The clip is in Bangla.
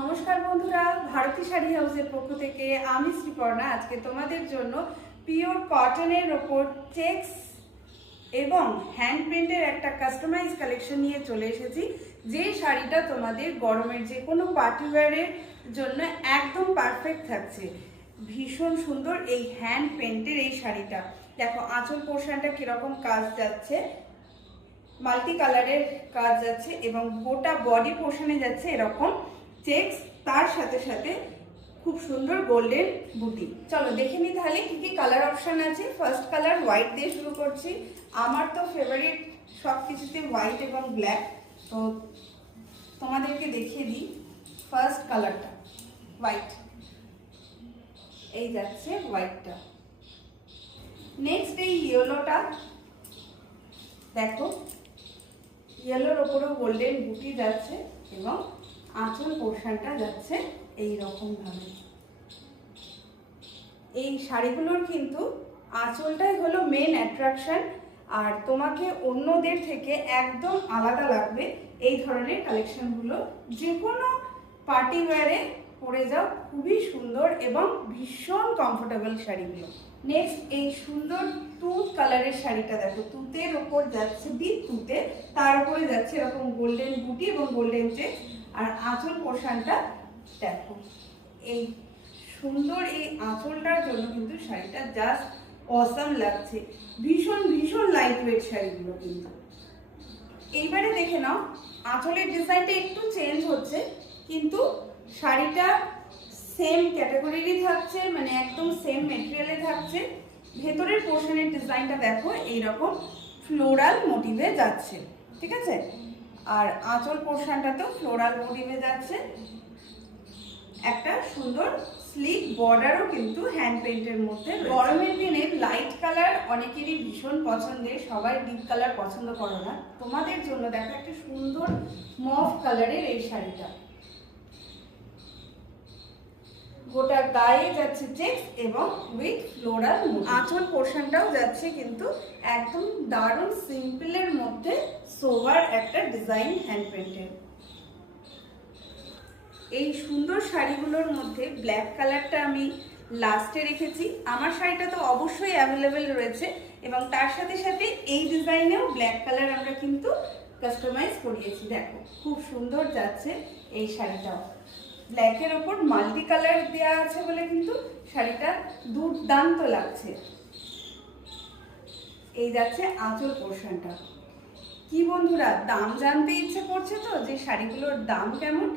নমস্কার বন্ধুরা, ভারতী শাড়ি হাউসের পক্ষ থেকে আমি শ্রীপর্ণা আজকে তোমাদের জন্য পিওর কটনের ওপর চেক্স এবং হ্যান্ড প্রিন্টের একটা কাস্টমাইজ কালেকশন নিয়ে চলে এসেছি। যে শাড়িটা তোমাদের গরমের যে কোনো পার্টি ওয়্যারের জন্য একদম পারফেক্ট থাকছে। ভীষণ সুন্দর এই হ্যান্ড প্রিন্টের এই শাড়িটা। দেখো আঁচল পোর্শনটা কিরকম কাজ যাচ্ছে, মাল্টি কালারের কাজ যাচ্ছে এবং গোটা বডি পোর্শনে যাচ্ছে এরকম চেক্স, তার সাথে সাথে খুব সুন্দর গোল্ডেন বুটি। চলো দেখে নিই তাহলে কি কি কালার অপশন আছে। ফার্স্ট কালার হোয়াইট দিয়ে শুরু করছি। আমার তো ফেভারিট সব কিছুতে হোয়াইট এবং ব্ল্যাক, তো তোমাদেরকে দেখিয়ে দিই। ফার্স্ট কালারটা হোয়াইট, এই যাচ্ছে হোয়াইটটা। নেক্সট এই ইয়েলোটা, দেখো ইয়েলোর ওপরেও গোল্ডেন বুটি যাচ্ছে এবং আঁচল পোর্শনটা যাচ্ছে এই রকম ভাবে। এই শাড়িগুলোর কিন্তু আঁচলটাই হলো মেন অ্যাট্রাকশন, আর তোমাকে অন্যদের থেকে একদম আলাদা লাগবে এই ধরনের কালেকশনগুলো। যে কোনো পার্টি ওয়্যারে পরে যাও, খুবই সুন্দর এবং ভীষণ কমফোর্টেবল শাড়িগুলো। নেক্সট এই সুন্দর তুঁত কালারের শাড়িটা দেখো, তুঁতের ওপর যাচ্ছে ডিপ তুঁতে, তার উপরে যাচ্ছে এরকম গোল্ডেন বুটি এবং গোল্ডেন চেক। আর আঁচল পোর্শনটা দেখো, এই সুন্দর এই আঁচলটার জন্য কিন্তু শাড়িটা জাস্ট অসাম লাগছে। ভীষণ ভীষণ লাইট ওয়েট শাড়িগুলো কিন্তু। এইবারে দেখে নাও, আঁচলের ডিজাইনটা একটু চেঞ্জ হচ্ছে কিন্তু শাড়িটা সেম ক্যাটাগরিরই থাকছে, মানে একদম সেম মেটেরিয়ালে থাকছে। ভেতরের পোর্শনের ডিজাইনটা দেখো এইরকম ফ্লোরাল মোটিভে যাচ্ছে, ঠিক আছে। আর আঁচল পোর্শনটা তো ফ্লোরাল মোটিভে যাচ্ছে। একটা সুন্দর স্লিক বর্ডারও কিন্তু হ্যান্ড পেইন্টের মধ্যে। গরমের দিনে লাইট কালার অনেকেরই ভীষণ পছন্দের, সবাই ডিপ কালার পছন্দ করো না। তোমাদের জন্য দেখো একটা সুন্দর মভ কালারের এই শাড়িটা। গোটা গায়ে যাচ্ছে চেক্স এবং উইথ ফ্লোরাল। আঁচল পোর্শনটাও যাচ্ছে কিন্তু একদম দারুণ সিম্পলের মধ্যে সোভার একটা ডিজাইন হ্যান্ড পেইন্টের। এই সুন্দর শাড়িগুলোর মধ্যে ব্ল্যাক কালারটা আমি লাস্টে রেখেছি। আমার শাড়িটা তো অবশ্যই অ্যাভেলেবেল রয়েছে এবং তার সাথে সাথে এই ডিজাইনেও ব্ল্যাক কালার আমরা কিন্তু কাস্টমাইজ করিয়েছি। দেখো খুব সুন্দর যাচ্ছে এই শাড়িটাও। ব্ল্যাকের ওপর মাল্টি কালার দেওয়া আছে বলে কিন্তু শাড়িটা দুর্দান্ত লাগছে। এই যাচ্ছে আঁচল পোর্শনটা। কি বন্ধুরা, দাম জানতে ইচ্ছে করছে তো যে শাড়িগুলোর দাম কেমন?